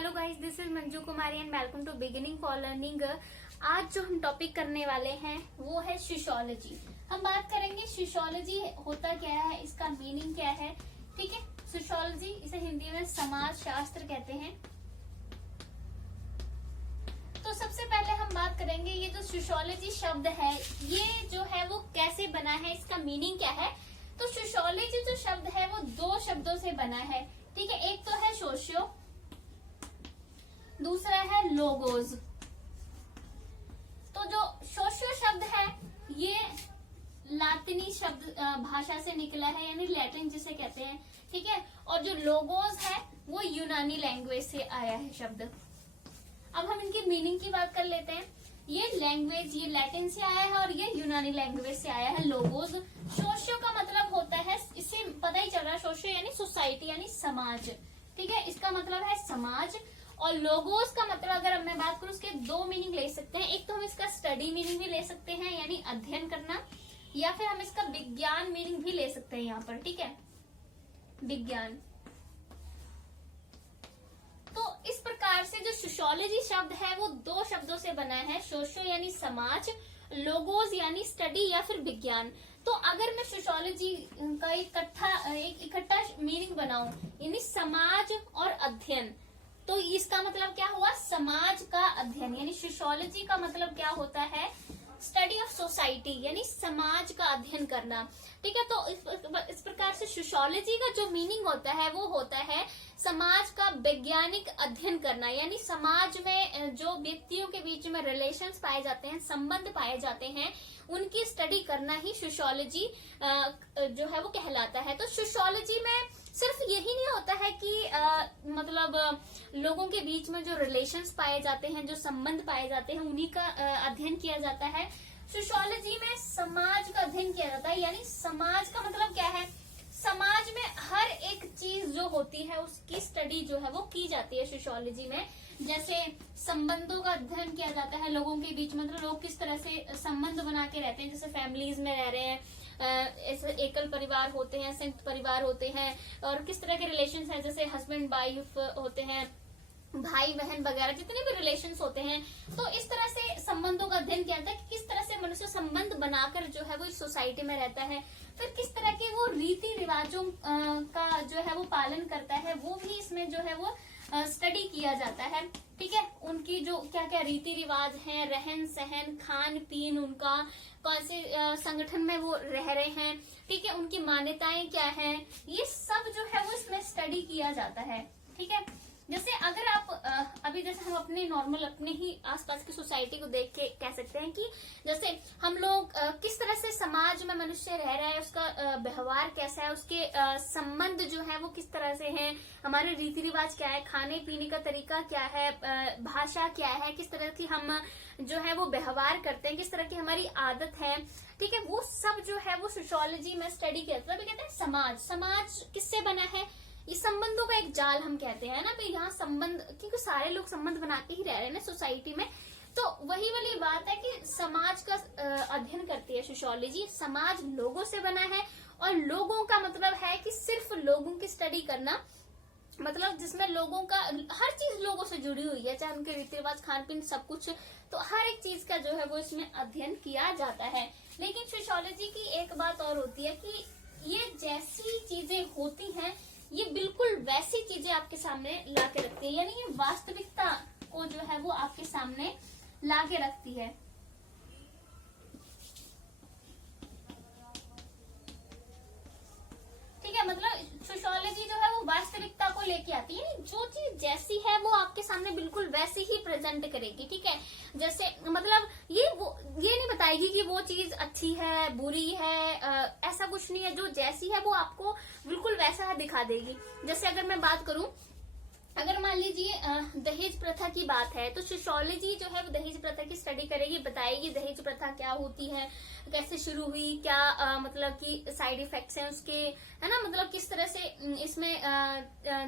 Hello guys, this is Manju Kumari and welcome to beginning for learning. आज जो हम topic करने वाले हैं वो है सोशियोलॉजी। हम बात करेंगे सोशियोलॉजी होता क्या है, इसका मीनिंग क्या है। ठीक है, सोशियोलॉजी इसे हिंदी में समाज शास्त्र कहते हैं। तो सबसे पहले हम बात करेंगे ये जो सोशियोलॉजी शब्द है ये जो है वो कैसे बना है, इसका मीनिंग क्या है। तो सोशियोलॉजी जो शब्द है वो दो शब्दों से बना है। ठीक है, एक तो है सोशियो, दूसरा है लोगोज। तो जो सोशियो शब्द है ये लातिनी शब्द भाषा से निकला है, यानी लैटिन जिसे कहते हैं। ठीक है, और जो लोगोज है वो यूनानी लैंग्वेज से आया है शब्द। अब हम इनकी मीनिंग की बात कर लेते हैं। ये लैंग्वेज ये लैटिन से आया है और ये यूनानी लैंग्वेज से आया है लोगोज। सोशियो का मतलब होता है, इससे पता ही चल रहा है, सोशियो यानी सोसाइटी यानी समाज। ठीक है, इसका मतलब है समाज। और लोगोस का मतलब अगर मैं बात करूं उसके दो मीनिंग ले सकते हैं। एक तो हम इसका स्टडी मीनिंग भी ले सकते हैं यानी अध्ययन करना, या फिर हम इसका विज्ञान मीनिंग भी ले सकते हैं यहाँ पर। ठीक है, विज्ञान। तो इस प्रकार से जो सोशियोलॉजी शब्द है वो दो शब्दों से बना है, सोशियो यानी समाज, लोगोस यानी स्टडी या फिर विज्ञान। तो अगर मैं सोशियोलॉजी का एक इकट्ठा मीनिंग बनाऊं यानी समाज और अध्ययन, तो इसका मतलब क्या हुआ, समाज का अध्ययन। यानी सोशियोलॉजी का मतलब क्या होता है, स्टडी ऑफ सोसाइटी यानी समाज का अध्ययन करना। ठीक है, तो इस प्रकार से सोशियोलॉजी का जो मीनिंग होता है वो होता है समाज का वैज्ञानिक अध्ययन करना, यानी समाज में जो व्यक्तियों के बीच में रिलेशंस पाए जाते हैं, संबंध पाए जाते हैं, उनकी स्टडी करना ही सोशियोलॉजी जो है वो कहलाता है। तो सोशियोलॉजी में सिर्फ यही नहीं होता है कि मतलब लोगों के बीच में जो रिलेशंस पाए जाते हैं, जो संबंध पाए जाते हैं, उन्हीं का अध्ययन किया जाता है। सोशियोलॉजी में समाज का अध्ययन किया जाता है, यानी समाज का मतलब क्या है, समाज में हर एक चीज जो होती है उसकी स्टडी जो है वो की जाती है सोशियोलॉजी में। जैसे संबंधों का अध्ययन किया जाता है लोगों के बीच, मतलब लोग किस तरह से संबंध बना के रहते हैं, जैसे फैमिलीज में रह रहे हैं, ऐसे एकल परिवार होते हैं, संयुक्त परिवार होते हैं, और किस तरह के रिलेशंस हैं, जैसे हस्बैंड वाइफ होते हैं, भाई बहन वगैरह जितने भी रिलेशंस होते हैं। तो इस तरह से संबंधों का अध्ययन किया जाता है कि किस तरह से मनुष्य संबंध बनाकर जो है वो इस सोसाइटी में रहता है। फिर किस तरह के वो रीति रिवाजों का जो है वो पालन करता है, वो भी इसमें जो है वो स्टडी किया जाता है। ठीक है, उनकी जो क्या क्या रीति रिवाज हैं, रहन सहन, खान पीन, उनका कौन से संगठन में वो रह रहे हैं, ठीक है, उनकी मान्यताएं क्या हैं, ये सब जो है वो इसमें स्टडी किया जाता है। ठीक है, जैसे अगर आप अभी जैसे हम अपने नॉर्मल अपने ही आसपास की सोसाइटी को देख के कह सकते हैं कि जैसे हम लोग किस तरह से समाज में मनुष्य रह रहा है, उसका व्यवहार कैसा है, उसके संबंध जो है वो किस तरह से हैं, हमारे रीति रिवाज क्या है, खाने पीने का तरीका क्या है, भाषा क्या है, किस तरह की हम जो है वो व्यवहार करते हैं, किस तरह की हमारी आदत है। ठीक है, वो सब जो है वो सोशियोलॉजी में स्टडी किया जाता है। कहते हैं समाज, समाज किससे बना है, ये संबंधों का एक जाल हम कहते हैं ना भाई, यहाँ संबंध, क्योंकि सारे लोग संबंध बनाते ही रह रहे हैं ना सोसाइटी में। तो वही वाली बात है कि समाज का अध्ययन करती है सोशियोलॉजी। समाज लोगों से बना है, और लोगों का मतलब है कि सिर्फ लोगों की स्टडी करना, मतलब जिसमें लोगों का हर चीज लोगों से जुड़ी हुई है, चाहे उनके रीति रिवाज, खान पीन, सब कुछ। तो हर एक चीज का जो है वो इसमें अध्ययन किया जाता है। लेकिन सोशियोलॉजी की एक बात और होती है कि ये जैसी चीजें होती हैं ये बिल्कुल वैसी चीजें आपके सामने ला के रखती है, यानी ये वास्तविकता को जो है वो आपके सामने ला के रखती है। ठीक है, मतलब सोशियोलॉजी जो है वो वास्तविकता को लेके आती है, जो चीज जैसी है वो आपके सामने बिल्कुल वैसी ही प्रेजेंट करेगी। ठीक है, जैसे मतलब ये नहीं बताएगी कि वो चीज अच्छी है बुरी है, ऐसा कुछ नहीं है। जो जैसी है वो आपको बिल्कुल वैसा दिखा देगी। जैसे अगर मैं बात करूं, अगर मान लीजिए दहेज प्रथा की बात है, तो सोशियोलॉजी जो है वो दहेज प्रथा की स्टडी करेगी, बताएगी दहेज प्रथा क्या होती है, कैसे शुरू हुई, क्या मतलब कि साइड इफेक्ट्स हैं उसके, है ना, मतलब किस तरह से इसमें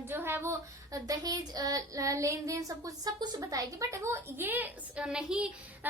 जो है वो दहेज लेन देन सब कुछ बताएगी। बट वो ये नहीं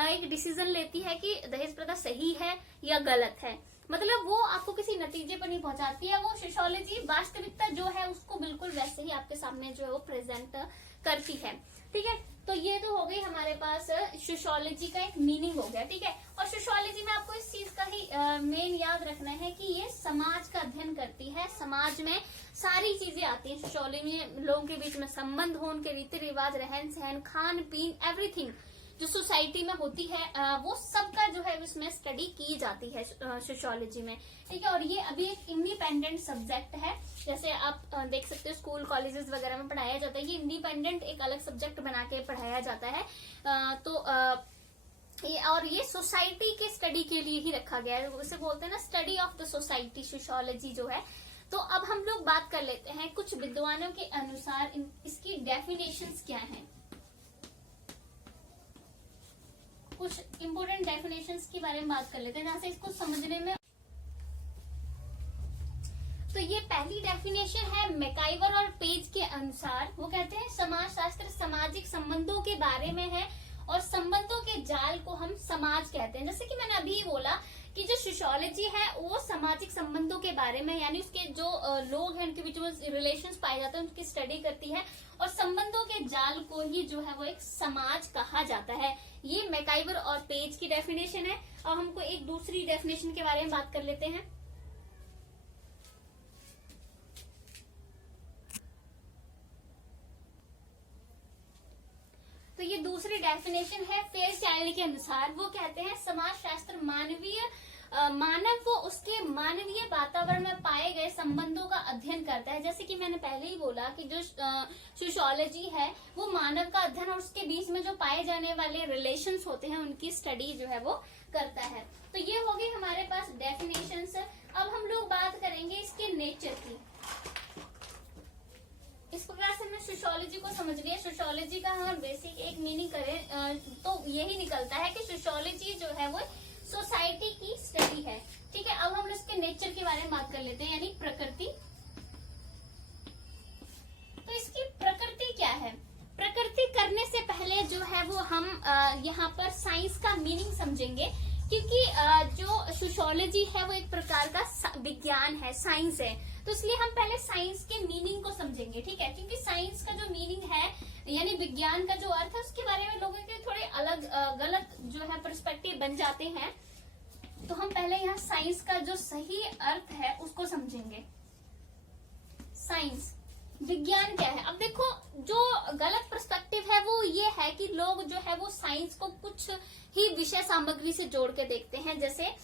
एक डिसीजन लेती है कि दहेज प्रथा सही है या गलत है, मतलब वो आपको किसी नतीजे पर नहीं पहुंचाती है। वो सोशियोलॉजी वास्तविकता जो है उसको बिल्कुल वैसे ही आपके सामने जो है वो प्रेजेंट करती है। ठीक है, तो ये तो हो गई हमारे पास सोशियोलॉजी का एक मीनिंग हो गया। ठीक है, और सोशियोलॉजी में आपको इस चीज का ही मेन याद रखना है कि ये समाज का अध्ययन करती है। समाज में सारी चीजें आती हैं सोशियोलॉजी में, लोगों के बीच में संबंध हो, उनके रीति रिवाज, रहन सहन, खान पीन, एवरीथिंग जो सोसाइटी में होती है वो सबका जो है उसमें स्टडी की जाती है सोशियोलॉजी में। ठीक है, और ये अभी एक इंडिपेंडेंट सब्जेक्ट है, जैसे आप देख सकते हो स्कूल कॉलेजेस वगैरह में पढ़ाया जाता है। ये इंडिपेंडेंट एक अलग सब्जेक्ट बना के पढ़ाया जाता है। ये सोसाइटी के स्टडी के लिए ही रखा गया है, उसे बोलते हैं ना study of the society, sociology जो है। तो अब हम लोग बात कर लेते हैं कुछ विद्वानों के अनुसार इसकी डेफिनेशंस क्या हैं। कुछ इंपोर्टेंट डेफिनेशंस के बारे में बात कर लेते हैं जहां से इसको समझने में। तो ये पहली डेफिनेशन है मैकाइवर और पेज के अनुसार। वो कहते हैं समाजशास्त्र सामाजिक संबंधों के बारे में है और संबंधों के जाल को हम समाज कहते हैं। जैसे कि मैंने अभी बोला कि जो सोशियोलॉजी है वो सामाजिक संबंधों के बारे में, यानी उसके जो लोग हैं उनके बीच में रिलेशंस पाए जाते हैं उनकी स्टडी करती है, और संबंधों के जाल को ही जो है वो एक समाज कहा जाता है। ये मैकाइवर और पेज की डेफिनेशन है। और हमको एक दूसरी डेफिनेशन के बारे में बात कर लेते हैं। तो ये दूसरी डेफिनेशन है फेयरचाइल्ड के अनुसार। वो कहते हैं समाजशास्त्र मानव को उसके मानवीय वातावरण में पाए गए संबंधों का अध्ययन करता है। जैसे कि मैंने पहले ही बोला कि जो सोशियोलॉजी है वो मानव का अध्ययन और उसके बीच में जो पाए जाने वाले रिलेशंस होते हैं उनकी स्टडी जो है वो करता है। तो ये हो गई हमारे पास डेफिनेशंस। अब हम लोग बात करेंगे इसके नेचर की। इस प्रकार से हमने सोशियोलॉजी को समझ लिया। सोशियोलॉजी का अगर बेसिक एक मीनिंग करें तो यही निकलता है कि सोशियोलॉजी जो है वो सोसाइटी की स्टडी है। ठीक है, अब हम इसके नेचर के बारे में बात कर लेते हैं, यानी प्रकृति। तो इसकी प्रकृति क्या है? प्रकृति करने से पहले जो है वो हम यहाँ पर साइंस का मीनिंग समझेंगे, क्योंकि जो सोशियोलॉजी है वो एक प्रकार का विज्ञान है, साइंस है। तो इसलिए हम पहले साइंस के मीनिंग को समझेंगे। ठीक है, क्योंकि साइंस का जो मीनिंग है यानी विज्ञान का जो अर्थ है उसके बारे में लोगों के थोड़े अलग गलत जो है पर्सपेक्टिव बन जाते हैं। तो हम पहले यहाँ साइंस का जो सही अर्थ है उसको समझेंगे। साइंस विज्ञान क्या है? अब देखो, जो गलत पर्सपेक्टिव है वो ये है कि लोग जो है वो साइंस को कुछ ही विषय सामग्री से जोड़ के देखते हैं। जैसे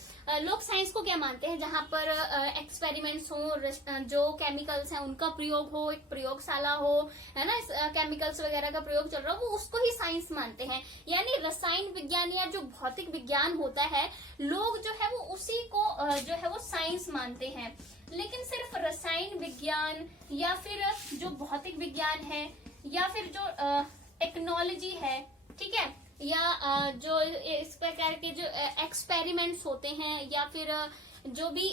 लोग साइंस को क्या मानते हैं, जहां पर एक्सपेरिमेंट्स हो, जो केमिकल्स हैं उनका प्रयोग हो, एक प्रयोगशाला हो, है ना, केमिकल्स वगैरह का प्रयोग चल रहा हो, वो उसको ही साइंस मानते हैं। यानी रसायन विज्ञान या जो भौतिक विज्ञान होता है, लोग जो है वो उसी को जो है वो साइंस मानते हैं। लेकिन सिर्फ रसायन विज्ञान या फिर जो भौतिक विज्ञान है या फिर जो टेक्नोलॉजी है, ठीक है, या जो इस प्रकार के जो एक्सपेरिमेंट्स होते हैं या फिर जो भी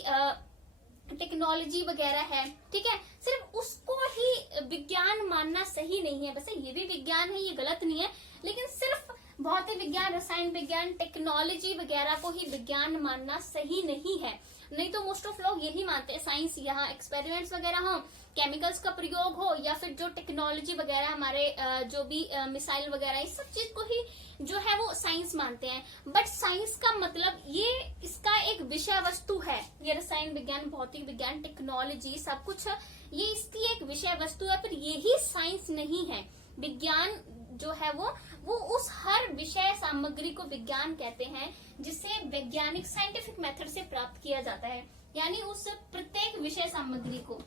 टेक्नोलॉजी वगैरह है, ठीक है, सिर्फ उसको ही विज्ञान मानना सही नहीं है। वैसे ये भी विज्ञान है, ये गलत नहीं है, लेकिन सिर्फ भौतिक विज्ञान, रसायन विज्ञान, टेक्नोलॉजी वगैरह को ही विज्ञान मानना सही नहीं है। नहीं तो मोस्ट ऑफ लोग यही मानते हैं साइंस, यहाँ एक्सपेरिमेंट्स वगैरह हो, केमिकल्स का प्रयोग हो, या फिर जो टेक्नोलॉजी वगैरह हमारे जो भी मिसाइल वगैरह, इस सब चीज को ही जो है वो साइंस मानते हैं। बट साइंस का मतलब ये इसका एक विषय वस्तु है। ये रसायन विज्ञान, भौतिक विज्ञान, टेक्नोलॉजी सब कुछ ये इसकी एक विषय वस्तु है, पर यही साइंस नहीं है। विज्ञान जो है वो उस हर विषय सामग्री को विज्ञान कहते हैं जिसे वैज्ञानिक साइंटिफिक मेथड से प्राप्त किया जाता है। यानी उस प्रत्येक विषय सामग्री को,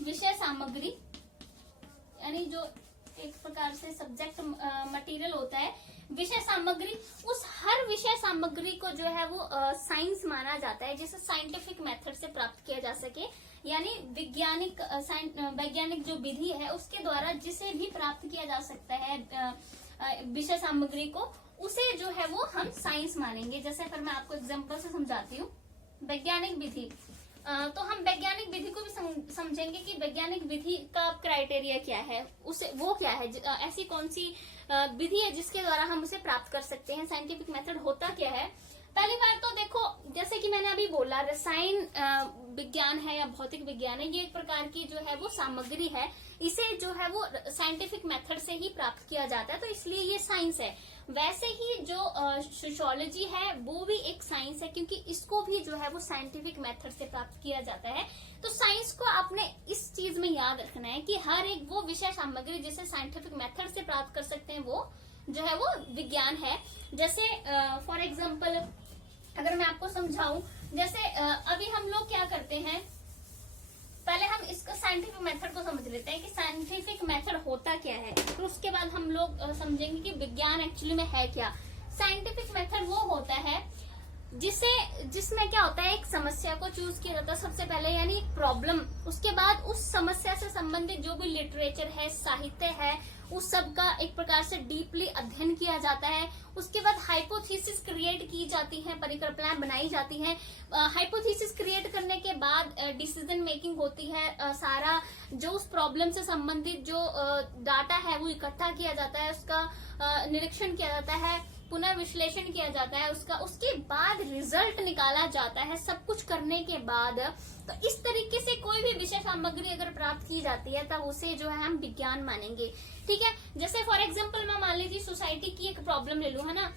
विषय सामग्री यानी जो एक प्रकार से सब्जेक्ट मटेरियल होता है, विषय सामग्री, उस हर विषय सामग्री को जो है वो साइंस माना जाता है, जिसे साइंटिफिक मेथड से प्राप्त किया जा सके। यानी वैज्ञानिक जो विधि है उसके द्वारा जिसे भी प्राप्त किया जा सकता है विषय सामग्री को, उसे जो है वो हम साइंस मानेंगे। जैसे फिर मैं आपको एग्जांपल से समझाती हूँ। वैज्ञानिक विधि, तो हम वैज्ञानिक विधि को भी समझेंगे कि वैज्ञानिक विधि का क्राइटेरिया क्या है, उसे वो क्या है, ऐसी कौन सी विधि है जिसके द्वारा हम उसे प्राप्त कर सकते हैं, साइंटिफिक मेथड होता क्या है। पहली बार तो देखो, जैसे कि मैंने अभी बोला, रसायन विज्ञान है या भौतिक विज्ञान है, ये एक प्रकार की जो है वो सामग्री है, इसे जो है वो साइंटिफिक मेथड से ही प्राप्त किया जाता है, तो इसलिए ये साइंस है। वैसे ही जो सोशियोलॉजी है वो भी एक साइंस है, क्योंकि इसको भी जो है वो साइंटिफिक मेथड से प्राप्त किया जाता है। तो साइंस को आपने इस चीज में याद रखना है कि हर एक वो विषय सामग्री जिसे साइंटिफिक मेथड से प्राप्त कर सकते हैं वो जो है वो विज्ञान है। जैसे फॉर एग्जाम्पल अगर मैं आपको समझाऊं, जैसे अभी हम लोग क्या करते हैं, पहले हम इसका साइंटिफिक मेथड को समझ लेते हैं कि साइंटिफिक मेथड होता क्या है, फिर उसके बाद हम लोग समझेंगे कि विज्ञान एक्चुअली में है क्या। साइंटिफिक मेथड वो होता है जिसमें क्या होता है, एक समस्या को चूज किया जाता है सबसे पहले, यानी एक प्रॉब्लम, उसके बाद उस समस्या से संबंधित जो भी लिटरेचर है, साहित्य है, उस सब का एक प्रकार से डीपली अध्ययन किया जाता है। उसके बाद हाइपोथेसिस क्रिएट की जाती है, परिकल्पनाएं बनाई जाती हैं। हाइपोथेसिस क्रिएट करने के बाद डिसीजन मेकिंग होती है। सारा जो उस प्रॉब्लम से संबंधित जो डाटा है वो इकट्ठा किया जाता है, उसका निरीक्षण किया जाता है, पुनः विश्लेषण किया जाता है उसका, उसके बाद रिजल्ट निकाला जाता है। सब कुछ करने के बाद तो इस तरीके से कोई भी विषय सामग्री अगर प्राप्त की जाती है तब उसे जो है हम विज्ञान मानेंगे। ठीक है, जैसे फॉर एग्जांपल मैं मान लीजिए सोसाइटी की एक प्रॉब्लम ले लूं, है ना,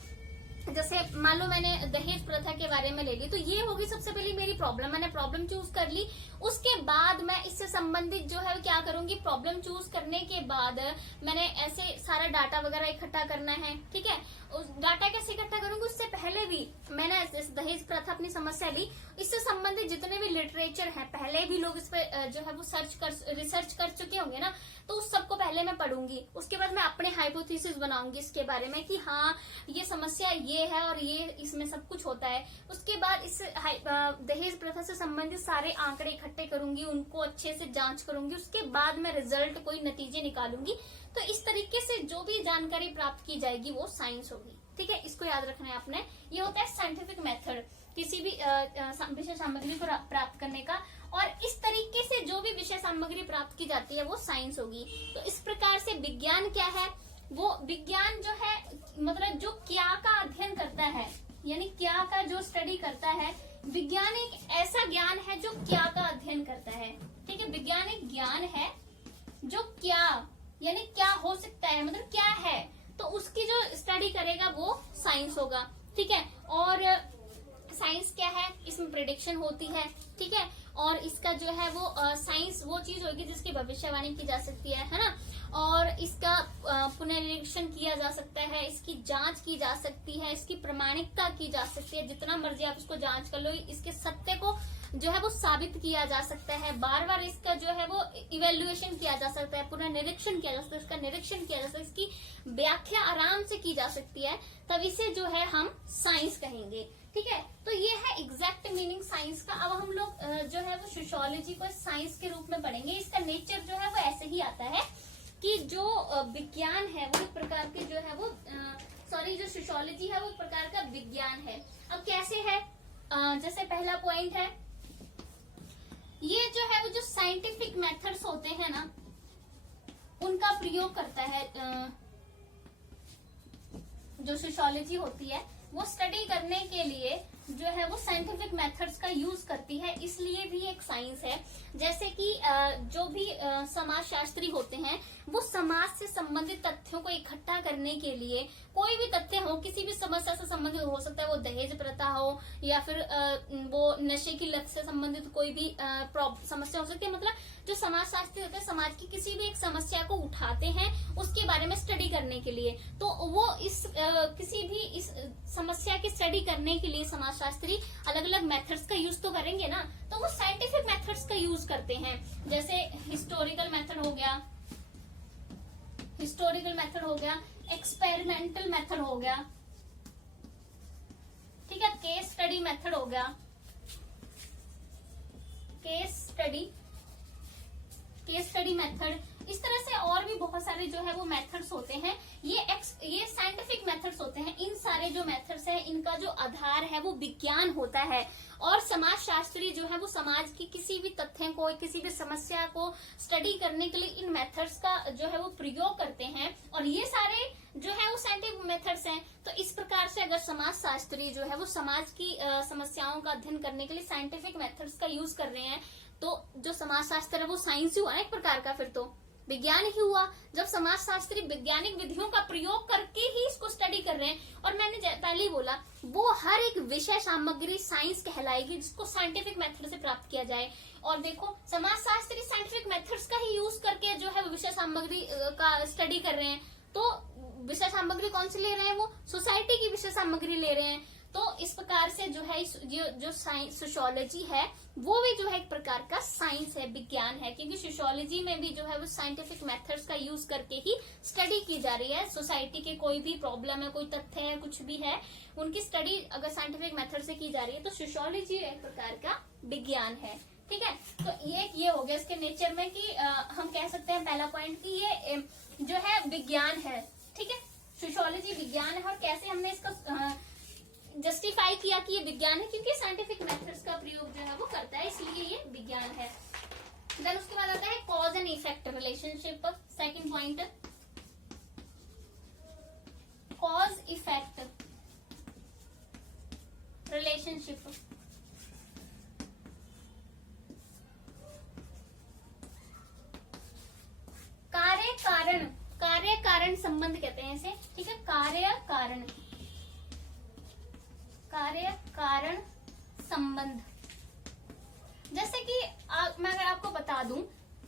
जैसे मान लो मैंने दहेज प्रथा के बारे में ले ली, तो ये होगी सबसे पहले मेरी प्रॉब्लम, मैंने प्रॉब्लम चूज कर ली। उसके बाद मैं इससे संबंधित जो है क्या करूंगी, प्रॉब्लम चूज करने के बाद मैंने ऐसे सारा डाटा वगैरह इकट्ठा करना है। ठीक है, उस डाटा कैसे इकट्ठा करूंगी, उससे पहले भी मैंने दहेज प्रथा अपनी समस्या ली, इससे संबंधित जितने भी लिटरेचर है पहले भी लोग इस पे जो है वो रिसर्च कर चुके होंगे ना, तो उस सबको पहले मैं पढ़ूंगी। उसके बाद मैं अपने हाइपोथेसिस बनाऊंगी इसके बारे में कि हाँ ये समस्या ये है और ये इसमें सब कुछ होता है। उसके बाद इस दहेज प्रथा से संबंधित सारे आंकड़े इकट्ठे करूंगी, उनको अच्छे से जांच करूंगी, उसके बाद मैं रिजल्ट कोई नतीजे निकालूंगी। तो इस तरीके से जो भी जानकारी प्राप्त की जाएगी वो साइंस होगी। ठीक है, इसको याद रखना है आपने। ये होता है साइंटिफिक मेथड किसी भी विषय सामग्री को प्राप्त करने का, और इस तरीके से जो भी विषय सामग्री प्राप्त की जाती है वो साइंस होगी। तो इस प्रकार से विज्ञान क्या है, वो विज्ञान जो है मतलब जो क्या का अध्ययन करता है, यानी क्या का जो स्टडी करता है। विज्ञान एक ऐसा ज्ञान है जो क्या का अध्ययन करता है। ठीक है, विज्ञान एक ज्ञान है जो क्या यानी क्या हो सकता है, मतलब क्या है, तो उसकी जो स्टडी करेगा वो साइंस होगा। ठीक है, और साइंस क्या है, इसमें प्रिडिक्शन होती है। ठीक है, और इसका जो है वो साइंस वो चीज होगी जिसकी भविष्यवाणी की जा सकती है ना, और इसका पुनरीक्षण किया जा सकता है, इसकी जांच की जा सकती है, इसकी प्रामाणिकता की जा सकती है, जितना मर्जी आप इसको जांच कर लो, इसके सत्य को जो है वो साबित किया जा सकता है। बार बार इसका जो है वो इवेल्युएशन किया जा सकता है, पुनर्निरीक्षण किया जा सकता है, इसका निरीक्षण किया जा सकता है, इसकी व्याख्या आराम से की जा सकती है, तब इसे जो है हम साइंस कहेंगे। ठीक है, तो ये है एग्जैक्ट मीनिंग साइंस का। अब हम लोग जो है वो सोशियोलॉजी को साइंस के रूप में पढ़ेंगे। इसका नेचर जो है वो ऐसे ही आता है कि जो विज्ञान है वो एक प्रकार के जो है वो जो सोशियोलॉजी है वो एक प्रकार का विज्ञान है। अब कैसे है, जैसे पहला पॉइंट है, ये जो है वो जो साइंटिफिक मेथड्स होते हैं ना उनका प्रयोग करता है। जो सोशियोलॉजी होती है वो स्टडी करने के लिए जो है वो साइंटिफिक मेथड्स का यूज करती है, इसलिए भी एक साइंस है। जैसे कि जो भी समाजशास्त्री होते हैं वो समाज से संबंधित तथ्यों को इकट्ठा करने के लिए, कोई भी तथ्य हो, किसी भी समस्या से संबंधित हो सकता है, वो दहेज प्रथा हो या फिर वो नशे की लत से संबंधित कोई भी समस्या हो सकती है। मतलब जो समाजशास्त्री होते हैं समाज की किसी भी एक समस्या को उठाते हैं उसके बारे में स्टडी करने के लिए, तो वो इस किसी भी इस समस्या की स्टडी करने के लिए समाजशास्त्री अलग अलग मेथड्स का यूज तो करेंगे ना, तो वो साइंटिफिक मेथड्स का यूज करते हैं। जैसे हिस्टोरिकल मेथड हो गया, एक्सपेरिमेंटल मेथड हो गया, ठीक है, केस स्टडी मेथड हो गया, केस स्टडी मेथड, इस तरह से और भी बहुत सारे जो है वो मेथड्स होते हैं। ये साइंटिफिक मेथड्स होते हैं। इन सारे जो मेथड्स हैं इनका जो आधार है वो विज्ञान होता है, और समाजशास्त्री जो है वो समाज की किसी भी तथ्य को, किसी भी समस्या को स्टडी करने के लिए इन मेथड्स का जो है वो प्रयोग करते हैं। और ये सारे जो है वो साइंटिफिक मेथड्स हैं। तो इस प्रकार से अगर समाज शास्त्री जो है वो समाज की समस्याओं का अध्ययन करने के लिए साइंटिफिक मेथड्स का यूज कर रहे हैं, तो जो समाज शास्त्र है वो साइंस ही हुआ ना एक प्रकार का, फिर तो विज्ञान ही हुआ। जब समाज शास्त्री वैज्ञानिक विधियों का प्रयोग करके ही इसको स्टडी कर रहे हैं, और मैंने पहले ही बोला वो हर एक विषय सामग्री साइंस कहलाएगी जिसको साइंटिफिक मेथड से प्राप्त किया जाए। और देखो समाज शास्त्री साइंटिफिक मेथड्स का ही यूज करके जो है विषय सामग्री का स्टडी कर रहे हैं। तो विषय सामग्री कौन सी ले रहे हैं, वो सोसाइटी की विषय सामग्री ले रहे हैं। तो इस प्रकार से जो है जो सोशियोलॉजी है वो भी जो है एक प्रकार का साइंस है, विज्ञान है, क्योंकि सोशियोलॉजी में भी जो है वो साइंटिफिक मेथड्स का यूज करके ही स्टडी की जा रही है। सोसाइटी के कोई भी प्रॉब्लम है, कोई तथ्य है, कुछ भी है, उनकी स्टडी अगर साइंटिफिक मेथड से की जा रही है तो सोशियोलॉजी एक प्रकार का विज्ञान है। ठीक है, तो ये हो गया इसके नेचर में कि हम कह सकते हैं पहला पॉइंट कि ये जो है विज्ञान है। ठीक है, सोशियोलॉजी विज्ञान है। और कैसे हमने इसका जस्टिफाई किया कि ये विज्ञान है, क्योंकि साइंटिफिक मेथड्स का प्रयोग जो है वो करता है, इसलिए ये विज्ञान है। देन उसके बाद आता है cause and effect relationship. Second point, cause effect relationship. कार्य कारण संबंध कहते हैं इसे। ठीक है, कार्य कारण संबंध। जैसे कि मैं अगर आपको बता दूं,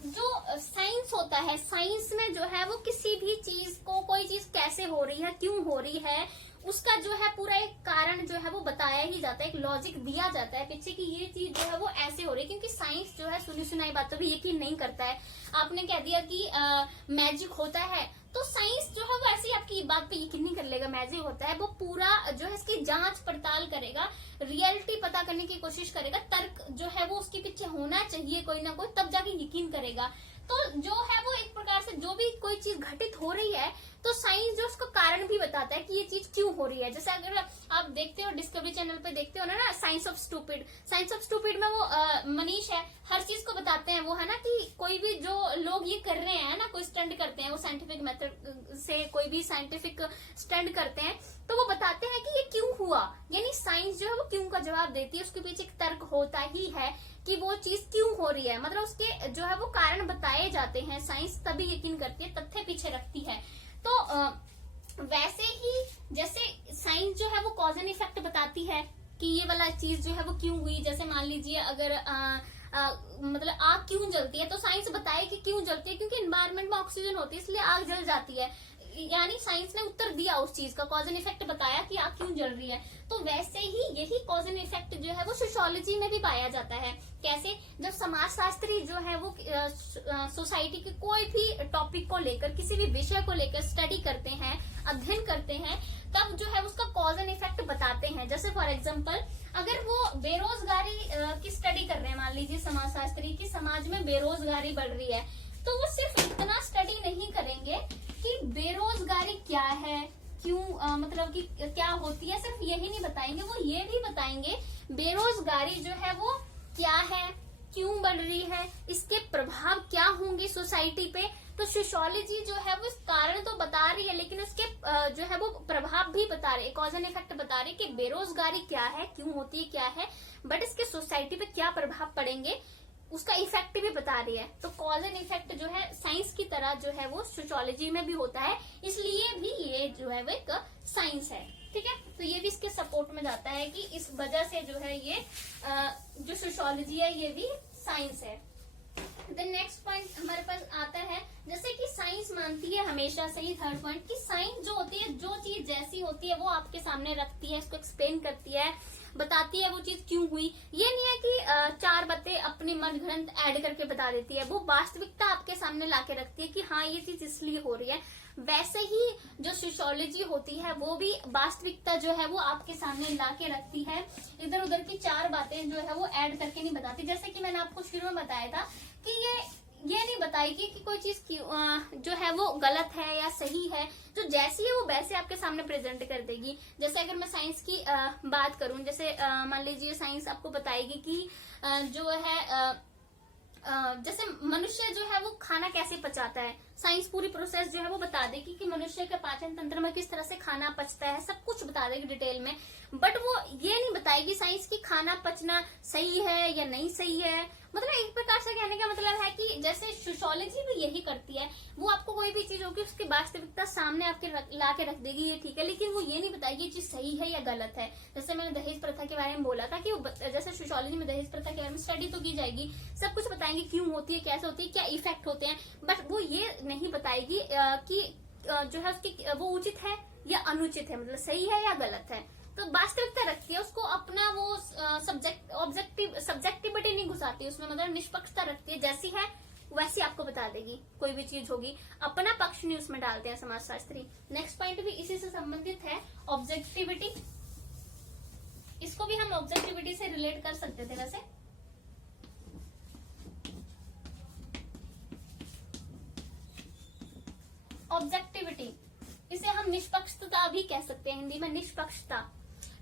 जो साइंस होता है, साइंस में जो है वो किसी भी चीज को, कोई चीज कैसे हो रही है, क्यों हो रही है, उसका जो है पूरा एक कारण जो है वो बताया ही जाता है, एक लॉजिक दिया जाता है पीछे कि ये चीज जो है वो ऐसे हो रही है। क्योंकि साइंस जो है सुनी सुनाई बातों पे यकीन नहीं करता है। आपने कह दिया कि मैजिक होता है, तो साइंस जो है वो ऐसे ही आपकी बात पे यकीन नहीं कर लेगा मैजिक होता है। वो पूरा जो है इसकी जांच पड़ताल करेगा, रियलिटी पता करने की कोशिश करेगा, तर्क जो है वो उसके पीछे होना चाहिए कोई ना कोई, तब जाके यकीन करेगा। तो जो है वो एक प्रकार से जो भी कोई चीज घटित हो रही है तो साइंस जो उसका कारण भी बताता है कि ये चीज क्यों हो रही है। जैसे अगर आप देखते हो डिस्कवरी चैनल पे देखते हो ना साइंस ऑफ स्टूपिड में वो मनीष है, हर चीज को बताते हैं वो, है ना, कि कोई भी जो लोग ये कर रहे हैं ना, कोई स्टंट करते हैं, वो साइंटिफिक मेथड से कोई भी साइंटिफिक स्टंट करते हैं, तो वो बताते हैं कि ये क्यों हुआ। यानी साइंस जो है वो क्यों का जवाब देती है, उसके पीछे एक तर्क होता ही है कि वो चीज क्यों हो रही है, मतलब उसके जो है वो कारण बताए जाते हैं। साइंस तभी यकीन करती है, तथ्य पीछे रखती है। तो वैसे ही जैसे साइंस जो है वो कॉज एंड इफेक्ट बताती है कि ये वाला चीज जो है वो क्यों हुई। जैसे मान लीजिए अगर मतलब आग क्यों जलती है, तो साइंस बताए कि क्यों जलती है, क्योंकि एनवायरनमेंट में ऑक्सीजन होती है इसलिए आग जल जाती है। यानी साइंस ने उत्तर दिया उस चीज का, कॉज एंड इफेक्ट बताया कि आग क्यों जल रही है। तो वैसे ही यही कॉज एंड इफेक्ट जो है वो सोशियोलॉजी में भी पाया जाता है। कैसे, जब समाजशास्त्री जो है वो सोसाइटी के कोई भी टॉपिक को लेकर, किसी भी विषय को लेकर स्टडी करते हैं, अध्ययन करते हैं, तब जो है उसका कॉज एंड इफेक्ट बताते हैं। जैसे फॉर एग्जाम्पल अगर वो बेरोजगारी की स्टडी कर रहे हैं, मान लीजिए समाजशास्त्री की समाज में बेरोजगारी बढ़ रही है, तो वो सिर्फ इतना स्टडी नहीं करेंगे कि बेरोजगारी क्या है, क्यों मतलब कि क्या होती है, सिर्फ यही नहीं बताएंगे, वो ये भी बताएंगे बेरोजगारी जो है वो क्या है, क्यों बढ़ रही है, इसके प्रभाव क्या होंगे सोसाइटी पे। तो सोशियोलॉजी जो है वो इस कारण तो बता रही है, लेकिन उसके जो है वो प्रभाव भी बता रही है, कॉज एंड इफेक्ट बता रही है कि बेरोजगारी क्या है, क्यों होती है, क्या है, बट इसके सोसाइटी पे क्या प्रभाव पड़ेंगे, उसका इफेक्ट भी बता रही है। तो कॉज एंड इफेक्ट जो है साइंस की तरह जो है वो सोशियोलॉजी में भी होता है, इसलिए भी ये जो है वो एक साइंस है। ठीक है, तो ये भी इसके सपोर्ट में जाता है कि इस वजह से जो है ये जो सोशियोलॉजी है ये भी साइंस है। देन नेक्स्ट पॉइंट हमारे पास आता है, जैसे कि साइंस मानती है हमेशा से ही, थर्ड पॉइंट, कि साइंस जो होती है, जो चीज जैसी होती है वो आपके सामने रखती है, इसको एक्सप्लेन करती है, बताती है वो चीज क्यों हुई। ये नहीं है कि चार बातें अपनी मनगढ़ंत ऐड करके बता देती है, वो वास्तविकता आपके सामने लाके रखती है कि हाँ ये चीज इसलिए हो रही है। वैसे ही जो सोशियोलॉजी होती है वो भी वास्तविकता जो है वो आपके सामने लाके रखती है, इधर उधर की चार बातें जो है वो ऐड करके नहीं बताती। जैसे कि मैंने आपको शुरू में बताया था कि ये नहीं बताएगी कि कोई चीज जो है वो गलत है या सही है, जो जैसी है वो वैसे आपके सामने प्रेजेंट कर देगी। जैसे अगर मैं साइंस की बात करूं, जैसे मान लीजिए साइंस आपको बताएगी कि जो है जैसे मनुष्य जो है वो खाना कैसे पचाता है, साइंस पूरी प्रोसेस जो है वो बता देगी कि मनुष्य के पाचन तंत्र में किस तरह से खाना पचता है, सब कुछ बता देगी डिटेल में। बट वो ये नहीं बताएगी साइंस की खाना पचना सही है या नहीं सही है। मतलब एक प्रकार से कहने का मतलब है कि जैसे सोशियोलॉजी भी यही करती है, वो आपको कोई भी चीज होगी उसकी वास्तविकता सामने आपके ला के रख देगी, ये ठीक है, लेकिन वो ये नहीं बताएगी ये चीज सही है या गलत है। जैसे मैंने दहेज प्रथा के बारे में बोला था कि जैसे सोशियोलॉजी में दहेज प्रथा के बारे में स्टडी तो की जाएगी, सब कुछ बताएंगे क्यों होती है, कैसे होती है, क्या इफेक्ट होते हैं, बट वो ये नहीं बताएगी कि जो है उसकी वो उचित है या अनुचित है, मतलब सही है या गलत है। तो वास्तविकता रखती है, उसको अपना वो सब्जेक्टिविटी नहीं घुसाती उसमें, मतलब निष्पक्षता रखती है, जैसी है वैसी आपको बता देगी। कोई भी चीज होगी अपना पक्ष नहीं उसमें डालते हैं समाजशास्त्री। नेक्स्ट पॉइंट भी इसी से संबंधित है, ऑब्जेक्टिविटी। इसको भी हम ऑब्जेक्टिविटी से रिलेट कर सकते थे वैसे। ऑब्जेक्टिविटी, इसे हम निष्पक्षता भी कह सकते हैं, हिंदी में निष्पक्षता।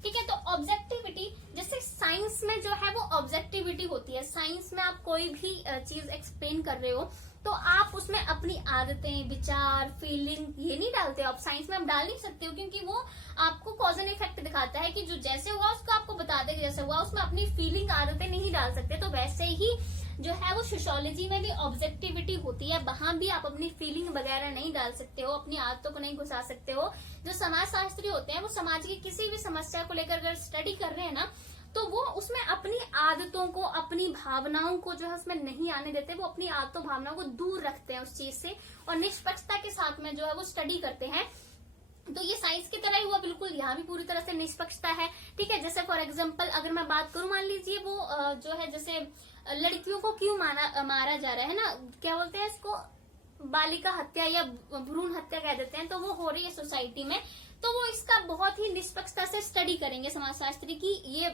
ठीक है, तो ऑब्जेक्टिविटी जैसे साइंस में जो है वो ऑब्जेक्टिविटी होती है। साइंस में आप कोई भी चीज एक्सप्लेन कर रहे हो तो आप उसमें अपनी आदतें, विचार, फीलिंग ये नहीं डालते हो। आप साइंस में आप डाल नहीं सकते हो, क्योंकि वो आपको कॉज एंड इफेक्ट दिखाता है कि जो जैसे हुआ उसको आपको बता देगा जैसे हुआ, उसमें अपनी फीलिंग, आदतें नहीं डाल सकते। तो वैसे ही जो है वो सोशियोलॉजी में भी ऑब्जेक्टिविटी होती है, वहां भी आप अपनी फीलिंग वगैरह नहीं डाल सकते हो, अपनी आदतों को नहीं घुसा सकते हो। जो समाजशास्त्री होते हैं वो समाज की किसी भी समस्या को लेकर अगर स्टडी कर रहे हैं ना, तो वो उसमें अपनी आदतों को, अपनी भावनाओं को जो है उसमें नहीं आने देते, वो अपनी आदतों भावनाओं को दूर रखते हैं उस चीज से, और निष्पक्षता के साथ में जो है वो स्टडी करते हैं। तो ये साइंस की तरह ही हुआ, बिल्कुल यहाँ भी पूरी तरह से निष्पक्षता है। ठीक है, जैसे फॉर एग्जांपल अगर मैं बात करूं, मान लीजिए वो जो है जैसे लड़कियों को क्यों मारा जा रहा है ना, क्या बोलते हैं इसको, बालिका हत्या या भ्रूण हत्या कह देते हैं, तो वो हो रही है सोसाइटी में। तो वो इसका बहुत ही निष्पक्षता से स्टडी करेंगे समाजशास्त्री की, ये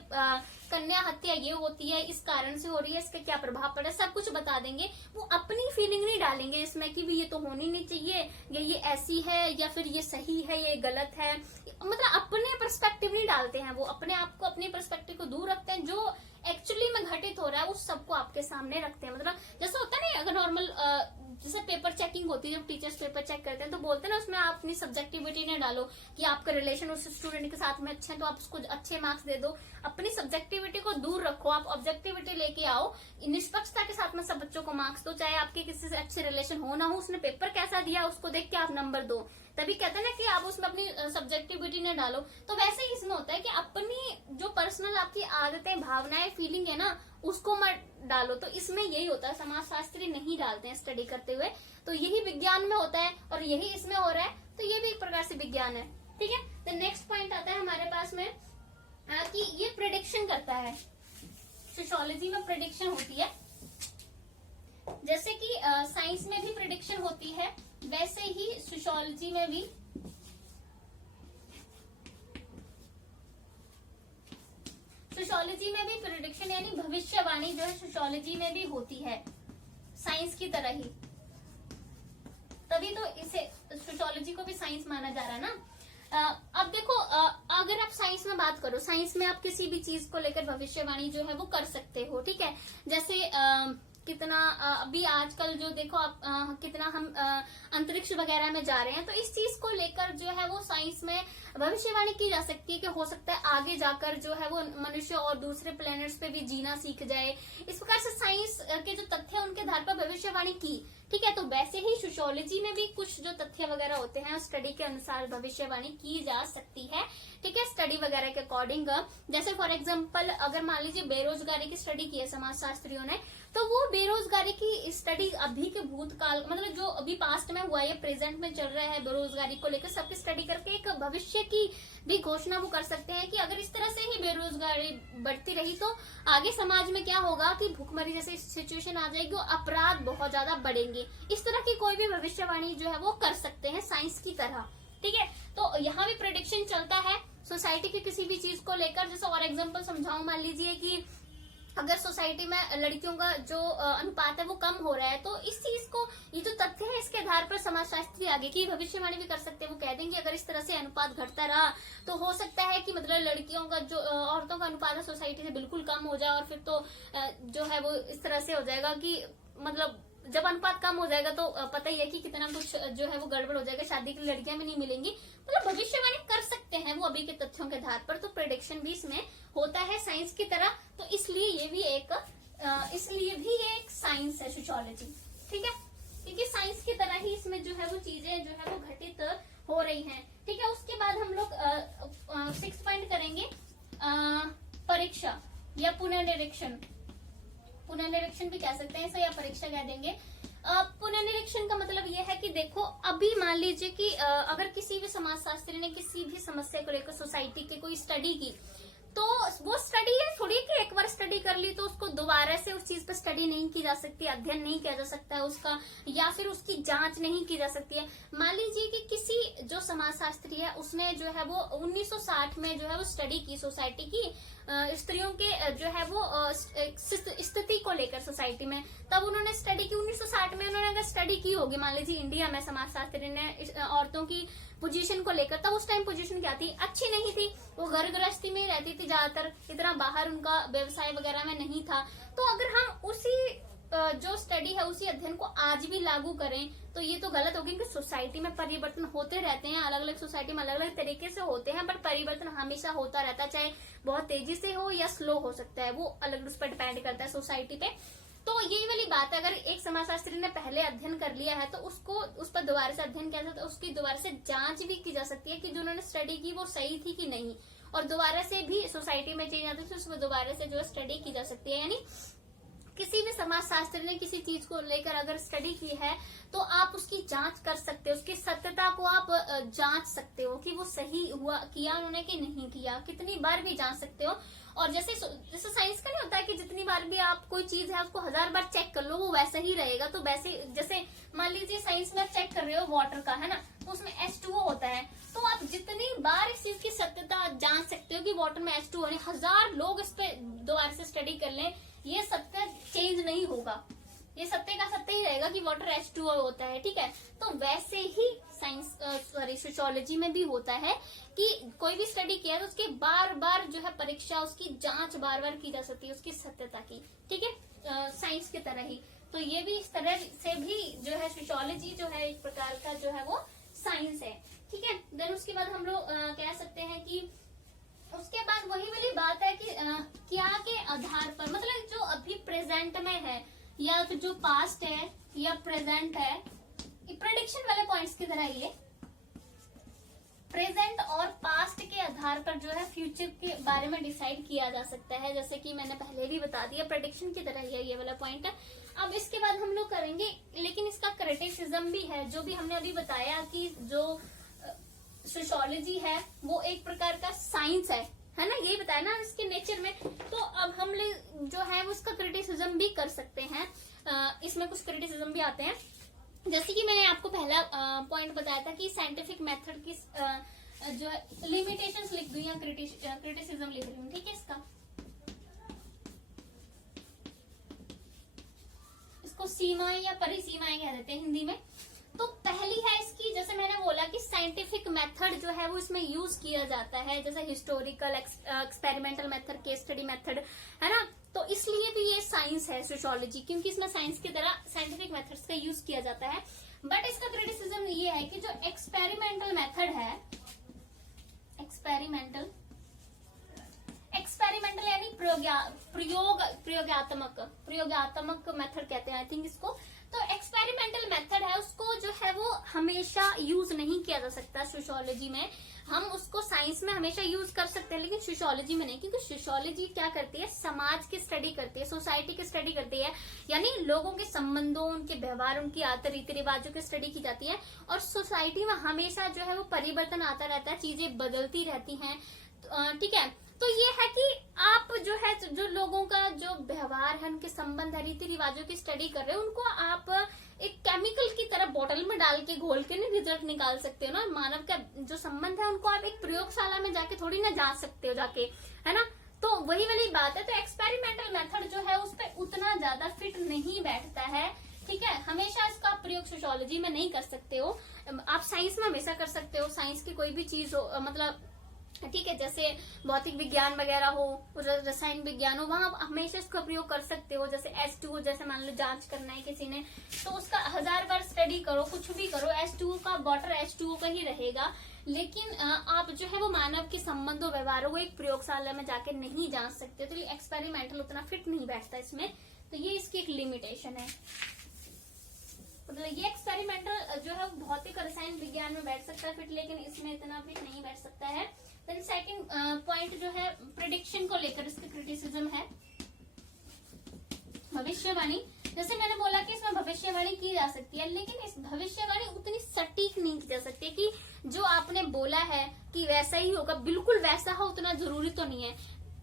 कन्या हत्या ये होती है, इस कारण से हो रही है, इसके क्या प्रभाव पड़ा, सब कुछ बता देंगे। वो अपनी फीलिंग नहीं डालेंगे इसमें कि भी ये तो होनी नहीं चाहिए, या ये ऐसी है, या फिर ये सही है, ये गलत है। मतलब अपने पर्सपेक्टिव नहीं डालते हैं, वो अपने आप को, अपने पर्सपेक्टिव को दूर रखते हैं। जो एक्चुअली में घटित हो रहा है उस सबको आपके सामने रखते हैं। मतलब जैसा होता है ना, अगर नॉर्मल जैसे पेपर चेकिंग होती है, जब टीचर्स पेपर चेक करते हैं तो बोलते हैं ना उसमें आप अपनी सब्जेक्टिविटी न डालो कि आपका रिलेशन उस स्टूडेंट के साथ में अच्छे हैं तो आप उसको अच्छे मार्क्स दे दो। अपनी सब्जेक्टिविटी को दूर रखो, आप ऑब्जेक्टिविटी लेके आओ, निष्पक्षता के साथ में सब बच्चों को मार्क्स दो, चाहे आपके किसी से अच्छे रिलेशन हो ना हो, उसने पेपर कैसा दिया उसको देख के आप नंबर दो। तभी कहते हैं ना कि आप उसमें अपनी सब्जेक्टिविटी न डालो। तो वैसे ही इसमें होता है कि अपनी जो पर्सनल आपकी आदतें, भावनाएं, फीलिंग है ना, उसको मत डालो। तो इसमें यही होता है, समाजशास्त्री नहीं डालते हैं स्टडी करते हुए। तो यही विज्ञान में होता है और यही इसमें हो रहा है, तो ये भी एक प्रकार से विज्ञान है। ठीक है, तो नेक्स्ट पॉइंट आता है हमारे पास में कि ये प्रेडिक्शन करता है। सोशियोलॉजी में प्रेडिक्शन होती है, जैसे कि साइंस में भी प्रेडिक्शन होती है, वैसे ही सोशियोलॉजी में भी प्रेडिक्शन यानी भविष्यवाणी जो है सोशियोलॉजी में भी होती है, साइंस की तरह ही। तभी तो इसे सोशियोलॉजी को भी साइंस माना जा रहा है ना। अब देखो, अगर आप साइंस में बात करो, साइंस में आप किसी भी चीज को लेकर भविष्यवाणी जो है वो कर सकते हो। ठीक है, जैसे कितना अभी आजकल जो देखो आप कितना हम अंतरिक्ष वगैरह में जा रहे हैं, तो इस चीज को लेकर जो है वो साइंस में भविष्यवाणी की जा सकती है कि हो सकता है आगे जाकर जो है वो मनुष्य और दूसरे प्लैनेट्स पे भी जीना सीख जाए। इस प्रकार से साइंस के जो तथ्य उनके आधार पर भविष्यवाणी की। ठीक है, तो वैसे ही सोशियोलॉजी में भी कुछ जो तथ्य वगैरह होते हैं स्टडी के अनुसार भविष्यवाणी की जा सकती है। ठीक है, स्टडी वगैरह के अकॉर्डिंग। जैसे फॉर एग्जांपल अगर मान लीजिए बेरोजगारी की स्टडी की है समाजशास्त्रियों ने, तो वो बेरोजगारी की स्टडी अभी के भूतकाल, मतलब जो अभी पास्ट में हुआ है, प्रेजेंट में चल रहा है, बेरोजगारी को लेकर सबकी स्टडी करके एक भविष्य की भी घोषणा वो कर सकते हैं कि अगर इस तरह से ही बेरोजगारी बढ़ती रही तो आगे समाज में क्या होगा कि भूखमरी जैसी सिचुएशन आ जाएगी और अपराध बहुत ज्यादा बढ़ेंगे। इस तरह की कोई भी भविष्यवाणी जो है वो कर सकते हैं साइंस की तरह। ठीक है, तो यहाँ भी प्रेडिक्शन चलता है सोसाइटी की किसी भी चीज को लेकर। जैसे और एग्जाम्पल समझाऊं, मान लीजिए कि अगर सोसाइटी में लड़कियों का जो अनुपात है वो कम हो रहा है, तो इस चीज को, ये जो तथ्य है इसके आधार पर समाजशास्त्री आगे की भविष्यवाणी भी कर सकते हैं। वो कह देंगे अगर इस तरह से अनुपात घटता रहा तो हो सकता है कि मतलब लड़कियों का जो औरतों का अनुपात है सोसाइटी से बिल्कुल कम हो जाए, और फिर तो जो है वो इस तरह से हो जाएगा कि मतलब जब अनुपात कम हो जाएगा तो पता ही है कि कितना कुछ जो है वो गड़बड़ हो जाएगा, शादी की लड़कियां भी नहीं मिलेंगी। मतलब भविष्यवाणी कर सकते हैं वो अभी के तथ्यों के आधार पर, तो प्रेडिक्शन भी इसमें होता है साइंस की तरह। तो इसलिए ये भी एक साइंस है सोशियोलॉजी, ठीक है, क्योंकि साइंस की तरह ही इसमें जो है वो चीजें जो है वो घटित हो रही हैं, ठीक है। उसके बाद हम लोग 6 पॉइंट करेंगे, परीक्षा या पुनर्निरीक्षण। पुनर्निरीक्षण भी कह सकते हैं इसे, या परीक्षा कह देंगे। पुनर्निरीक्षण का मतलब यह है कि देखो अभी मान लीजिए कि अगर किसी भी समाजशास्त्री ने किसी भी समस्या को लेकर सोसाइटी की कोई स्टडी की, तो वो स्टडी है थोड़ी कि एक बार स्टडी कर ली तो उसको दोबारा से उस चीज पर स्टडी नहीं की जा सकती, अध्ययन नहीं किया जा सकता है उसका, या फिर उसकी जांच नहीं की जा सकती है। मान लीजिए कि किसी जो समाजशास्त्री है उसने जो है वो 1960 में जो है वो स्टडी की सोसाइटी की स्त्रियों के जो है वो स्थिति को लेकर सोसाइटी में, तब उन्होंने स्टडी की 1960 में। उन्होंने अगर स्टडी की होगी मान लीजिए इंडिया में समाजशास्त्री ने औरतों की पोजीशन को लेकर, तब उस टाइम पोजीशन क्या थी, अच्छी नहीं थी, वो घर गृहस्थी में रहती थी ज्यादातर, इतना बाहर उनका व्यवसाय वगैरह में नहीं था। तो अगर हम उसी जो स्टडी है उसी अध्ययन को आज भी लागू करें तो ये तो गलत होगी, क्योंकि सोसाइटी में परिवर्तन होते रहते हैं, अलग अलग सोसाइटी में अलग अलग तरीके से होते हैं, पर परिवर्तन हमेशा होता रहता है, चाहे बहुत तेजी से हो या स्लो हो सकता है, वो अलग उस पर डिपेंड करता है सोसाइटी पे। तो यही वाली बात है, अगर एक समाजशास्त्री ने पहले अध्ययन कर लिया है तो उसको उस पर दोबारा से अध्ययन किया जाता है, उसकी दोबारा से जांच भी की जा सकती है कि जो उन्होंने स्टडी की वो सही थी कि नहीं, और दोबारा से भी सोसाइटी में चेंज आती है तो उसमें दोबारा से जो है स्टडी की जा सकती है। यानी किसी भी समाजशास्त्री ने किसी चीज को लेकर अगर स्टडी की है तो आप उसकी जांच कर सकते हो, उसकी सत्यता को आप जांच सकते हो कि वो सही हुआ किया उन्होंने कि नहीं किया, कितनी बार भी जांच सकते हो। और जैसे साइंस का नहीं होता है कि जितनी बार भी आप कोई चीज है उसको 1000 बार चेक कर लो वो वैसा ही रहेगा, तो वैसे जैसे मान लीजिए साइंस में आप चेक कर रहे हो वाटर का, है ना, तो उसमें H2O होता है, तो आप जितनी बार इस चीज की सत्यता जांच सकते हो कि वाटर में H2O है, 1000 लोग इस पे दोबारा से स्टडी कर लें, ये सत्य चेंज नहीं होगा, ये सत्य का सत्य ही रहेगा कि वाटर H2O होता है, ठीक है। तो वैसे ही सोशियोलॉजी में भी होता है कि कोई भी स्टडी किया तो उसके बार बार जो है परीक्षा, उसकी जांच बार बार की जा सकती है उसकी सत्यता की, ठीक है, साइंस की तरह ही। तो ये भी इस तरह से भी जो है सोशियोलॉजी जो है एक प्रकार का जो है वो साइंस है, ठीक है। देन उसके बाद हम लोग कह सकते हैं कि उसके बाद वही वाली बात है कि क्या के आधार पर, मतलब जो अभी प्रेजेंट में है या फिर जो पास्ट है या प्रेजेंट है, प्रेडिक्शन वाले पॉइंट्स की तरह ये प्रेजेंट और पास्ट के आधार पर जो है फ्यूचर के बारे में डिसाइड किया जा सकता है, जैसे कि मैंने पहले भी बता दिया, प्रेडिक्शन की तरह ये वाला पॉइंट है। अब इसके बाद हम लोग करेंगे, लेकिन इसका क्रिटिसिज्म भी है, जो भी हमने अभी बताया कि जो सोशियोलॉजी है वो एक प्रकार का साइंस है ना, यही बताया ना इसके नेचर में। तो अब हम लोग जो है वो इसका क्रिटिसिज्म भी कर सकते हैं, इसमें कुछ क्रिटिसिज्म भी आते हैं, जैसे कि मैंने आपको पहला पॉइंट बताया था कि साइंटिफिक मेथड की जो है लिमिटेशंस लिख दूं या क्रिटिसिज्म लिख दूं, ठीक है। इसको सीमाएं या परिसीमाएं कह देते हैं हिंदी में। तो पहली है इसकी, जैसे मैंने बोला कि साइंटिफिक मेथड जो है वो इसमें यूज किया जाता है, जैसे historical, experimental method, case study method, है ना, तो इसलिए भी ये साइंस है सोशियोलॉजी, क्योंकि इसमें साइंस की तरह साइंटिफिक मेथड्स का यूज किया जाता है। बट इसका क्रिटिसिज्म ये है कि जो एक्सपेरिमेंटल मेथड है, एक्सपेरिमेंटल यानी प्रयोगात्मक मेथड कहते हैं आई थिंक इसको। तो एक्सपेरिमेंटल मेथड है, उसको जो है वो हमेशा यूज नहीं किया जा सकता सोशियोलॉजी में। हम उसको साइंस में हमेशा यूज कर सकते हैं लेकिन सोशियोलॉजी में नहीं, क्योंकि सोशियोलॉजी क्या करती है, समाज की स्टडी करती है, सोसाइटी की स्टडी करती है, यानी लोगों के संबंधों, उनके व्यवहार, उनकी आदत, रीति रिवाजों की स्टडी की जाती है। और सोसाइटी में हमेशा जो है वो परिवर्तन आता रहता है, चीजें बदलती रहती हैं, ठीक है। तो ये है कि आप जो है जो लोगों का जो व्यवहार है, उनके संबंध है, रीति रिवाजों की स्टडी कर रहे हो, उनको आप एक केमिकल की तरह बोतल में डाल के घोल के नहीं रिजल्ट निकाल सकते हो ना। मानव का जो संबंध है उनको आप एक प्रयोगशाला में जाके थोड़ी ना जांच सकते हो जाके, है ना। तो वही वाली बात है। तो एक्सपेरिमेंटल मेथड जो है उस पर उतना ज्यादा फिट नहीं बैठता है, ठीक है। हमेशा इसका प्रयोग सोशियोलॉजी में नहीं कर सकते हो, आप साइंस में हमेशा कर सकते हो। साइंस की कोई भी चीज हो, मतलब ठीक है, जैसे भौतिक विज्ञान वगैरह हो, रसायन विज्ञान हो, वहां हमेशा इसका प्रयोग कर सकते हो। जैसे H2O, जैसे मान लो जांच करना है किसी ने, तो उसका 1000 बार स्टडी करो, कुछ भी करो, H2O का वाटर H2O का ही रहेगा। लेकिन आप जो है वो मानव के संबंधों व्यवहारों को एक प्रयोगशाला में जाके नहीं जांच सकते, तो ये एक्सपेरिमेंटल उतना फिट नहीं बैठता इसमें। तो ये इसकी एक लिमिटेशन है। मतलब ये एक्सपेरिमेंटल जो है भौतिक और रसायन विज्ञान में बैठ सकता है फिट, लेकिन इसमें इतना फिट नहीं बैठ सकता है। देन सेकंड पॉइंट जो है प्रेडिक्शन को लेकर इसकी क्रिटिसिज्म है, भविष्यवाणी। जैसे मैंने बोला कि इसमें भविष्यवाणी की जा सकती है, लेकिन इस भविष्यवाणी उतनी सटीक नहीं की जा सकती कि जो आपने बोला है कि वैसा ही होगा, बिल्कुल वैसा हो, उतना जरूरी तो नहीं है।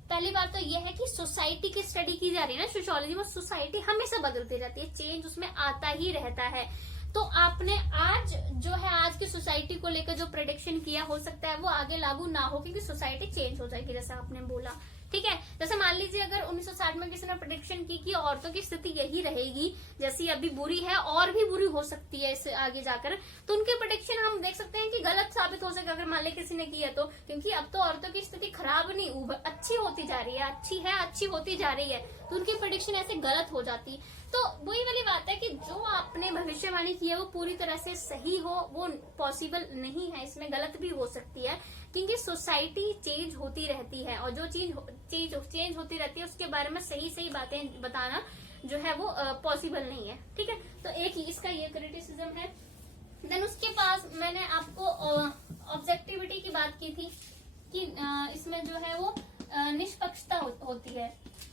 पहली बात तो यह है कि सोसाइटी की स्टडी की जा रही है ना सोशियोलॉजी में, सोसाइटी हमेशा बदलती रहती है, चेंज उसमें आता ही रहता है। तो आपने आज जो है आज की सोसाइटी को लेकर जो प्रेडिक्शन किया, हो सकता है वो आगे लागू ना हो, क्योंकि सोसाइटी चेंज हो जाएगी, जैसा आपने बोला, ठीक है। जैसे मान लीजिए अगर 1960 में किसी ने प्रेडिक्शन की कि औरतों की स्थिति यही रहेगी जैसी अभी बुरी है, और भी बुरी हो सकती है इससे आगे जाकर, तो उनके प्रेडिक्शन हम देख सकते हैं कि गलत साबित हो सकेगा अगर मान ली किसी ने किया तो, क्योंकि अब तो औरतों की स्थिति खराब नहीं, अच्छी होती जा रही है, अच्छी होती जा रही है, तो उनकी प्रेडिक्शन ऐसे गलत हो जाती। तो वही वाली बात है कि जो आपने भविष्यवाणी की है वो पूरी तरह से सही हो, वो पॉसिबल नहीं है, इसमें गलत भी हो सकती है, क्योंकि सोसाइटी चेंज होती रहती है, और जो चेंज होती रहती है उसके बारे में सही बातें बताना जो है वो पॉसिबल नहीं है, ठीक है। तो एक ही इसका ये क्रिटिसिज्म है। देन उसके पास मैंने आपको ऑब्जेक्टिविटी की बात की थी कि इसमें जो है वो निष्पक्षता होती है,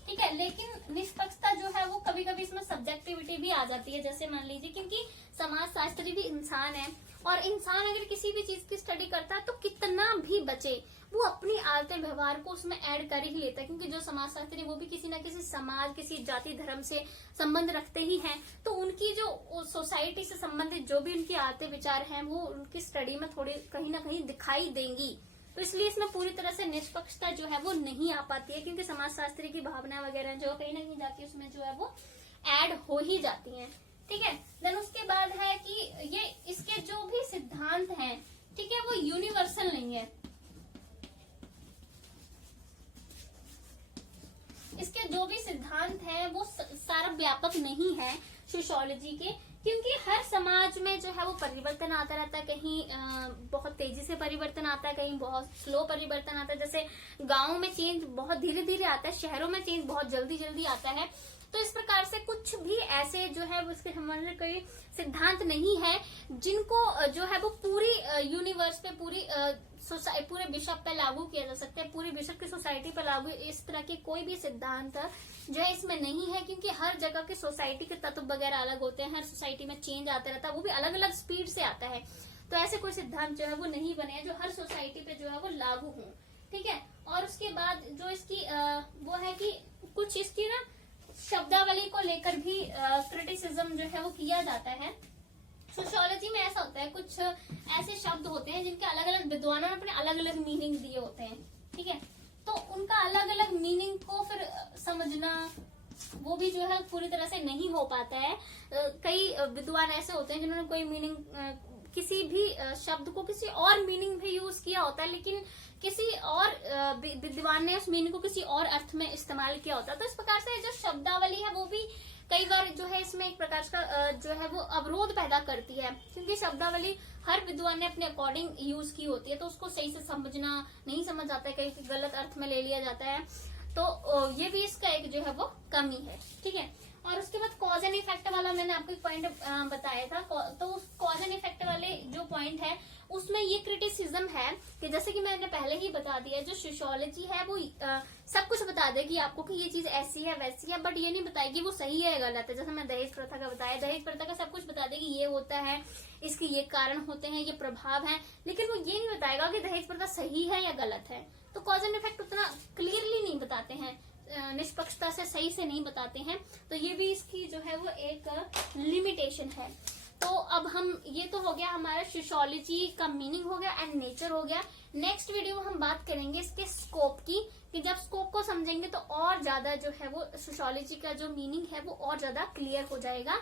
ठीक है। लेकिन निष्पक्षता जो है वो कभी कभी इसमें सब्जेक्टिविटी भी आ जाती है। जैसे मान लीजिए, क्योंकि समाजशास्त्री भी इंसान है, और इंसान अगर किसी भी चीज की स्टडी करता है तो कितना भी बचे वो अपनी आदतें व्यवहार को उसमें ऐड कर ही लेता है, क्योंकि जो समाजशास्त्री वो भी किसी न किसी समाज, किसी जाति धर्म से संबंध रखते ही हैं, तो उनकी जो सोसाइटी से संबंधित जो भी उनकी आदतें विचार हैं वो उनकी स्टडी में थोड़ी कहीं ना कहीं दिखाई देंगी। तो इसलिए इसमें पूरी तरह से निष्पक्षता जो है वो नहीं आ पाती है, क्योंकि समाजशास्त्री की भावना वगैरह जो कहीं ना कहीं जाके उसमें जो है वो ऐड हो ही जाती हैं, ठीक है। देन उसके बाद है कि ये इसके जो भी सिद्धांत हैं, ठीक है, वो यूनिवर्सल नहीं है। इसके जो भी सिद्धांत हैं वो सारा व्यापक नहीं है सोशियोलॉजी के, क्योंकि हर समाज में जो है वो परिवर्तन आता रहता है, कहीं बहुत तेजी से परिवर्तन आता है, कहीं बहुत स्लो परिवर्तन आता है। जैसे गांव में चेंज बहुत धीरे धीरे आता है, शहरों में चेंज बहुत जल्दी जल्दी आता है। तो इस प्रकार से कुछ भी ऐसे जो है उसके हमारे कोई सिद्धांत नहीं है जिनको जो है वो पूरी यूनिवर्स पे, पूरे विश्व पे लागू किया जा सकता है, पूरी विश्व की सोसाइटी पे लागू, इस तरह के कोई भी सिद्धांत जो है इसमें नहीं है, क्योंकि हर जगह के सोसाइटी के तत्व वगैरह अलग होते हैं, हर सोसाइटी में चेंज आता रहता है, वो भी अलग अलग स्पीड से आता है। तो ऐसे कोई सिद्धांत जो है वो नहीं बने हैं जो हर सोसाइटी पे जो है वो लागू हो, ठीक है। और उसके बाद जो इसकी वो है कि कुछ इसकी ना शब्दावली को लेकर भी क्रिटिसिज्म जो है वो किया जाता है। सोशियोलॉजी में ऐसा होता है, कुछ ऐसे शब्द होते हैं जिनके अलग अलग विद्वानों ने अपने अलग अलग मीनिंग दिए होते हैं, ठीक है। तो उनका अलग अलग मीनिंग को फिर समझना वो भी जो है पूरी तरह से नहीं हो पाता है। कई विद्वान ऐसे होते हैं जिन्होंने कोई मीनिंग, किसी भी शब्द को किसी और मीनिंग में यूज किया होता है, लेकिन किसी और विद्वान ने उस मीनिंग को किसी और अर्थ में इस्तेमाल किया होता है। तो इस प्रकार से जो शब्दावली है वो भी कई बार जो है इसमें एक प्रकार का जो है वो अवरोध पैदा करती है, क्योंकि शब्दावली हर विद्वान ने अपने अकॉर्डिंग यूज की होती है, तो उसको सही से समझना नहीं समझ आता है, कहीं गलत अर्थ में ले लिया जाता है। तो ये भी इसका एक जो है वो कमी है, ठीक है। और उसके बाद कॉज एंड इफेक्ट वाला मैंने आपको एक पॉइंट बताया था, तो कॉज एंड इफेक्ट वाले जो पॉइंट है उसमें ये क्रिटिसिज्म है कि जैसे कि मैंने पहले ही बता दिया, जो सोशियोलॉजी है वो सब कुछ बता देगी आपको कि ये चीज ऐसी है वैसी है, बट ये नहीं बताएगी वो सही है या गलत है। जैसे मैं दहेज प्रथा का बताया, दहेज प्रथा का सब कुछ बता देगी, ये होता है, इसके ये कारण होते हैं, ये प्रभाव है, लेकिन वो ये नहीं बताएगा कि दहेज प्रथा सही है या गलत है। तो कॉज एंड इफेक्ट उतना क्लियरली नहीं बताते हैं, निष्पक्षता से सही से नहीं बताते हैं, तो ये भी इसकी जो है वो एक लिमिटेशन है। तो अब हम, ये तो हो गया हमारा सोशियोलॉजी का मीनिंग हो गया एंड नेचर हो गया। नेक्स्ट वीडियो में हम बात करेंगे इसके स्कोप की, कि जब स्कोप को समझेंगे तो और ज्यादा जो है वो सोशियोलॉजी का जो मीनिंग है वो और ज्यादा क्लियर हो जाएगा।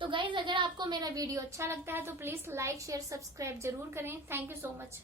तो गाइज, अगर आपको मेरा वीडियो अच्छा लगता है तो प्लीज लाइक शेयर सब्सक्राइब जरूर करें। Thank you so much.